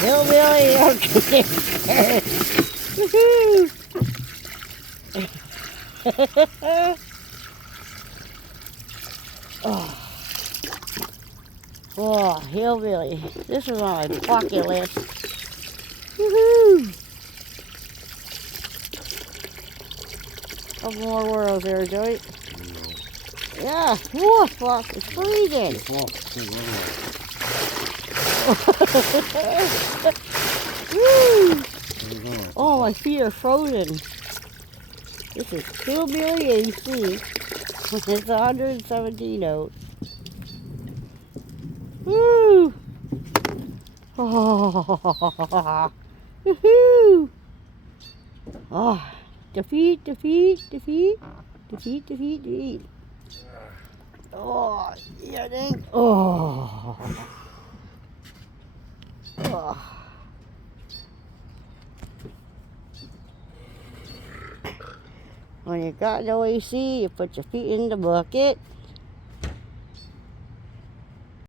Hillbilly air conditioner. Woohoo! Oh, hillbilly. This is on my bucket list. Woohoo! Couple more whirls there, Joey. Yeah, whoa, fuck, it's freezing. Woo! Oh, my feet are frozen. This is Hillbilly AC. It's 117 out. Woo! Oh, woohoo! Oh, defeat. Oh, yeah, dang. Oh. Oh. When you got no AC, you put your feet in the bucket.